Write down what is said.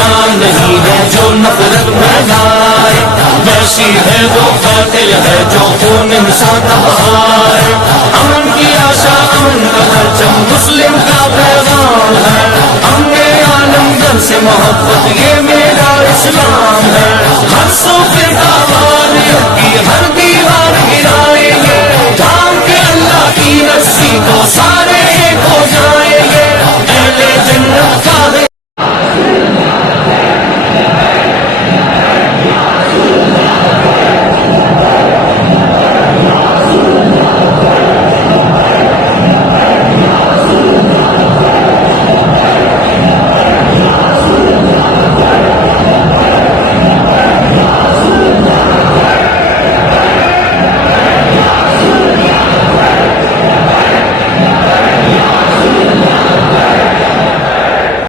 इंसान नहीं है जो नफरत फैलाए, वैसी है वो कातिल है जो खून इंसान बहाए। अमन की आशा अमन का परचम मुस्लिम का पैगाम है, हमने आलमगर से मोहब्बत ये मेरा इस्लाम है। हर सूफे का वालियों की हर दीवार गिराएंगे, थाम के अल्लाह की रस्सी को सारे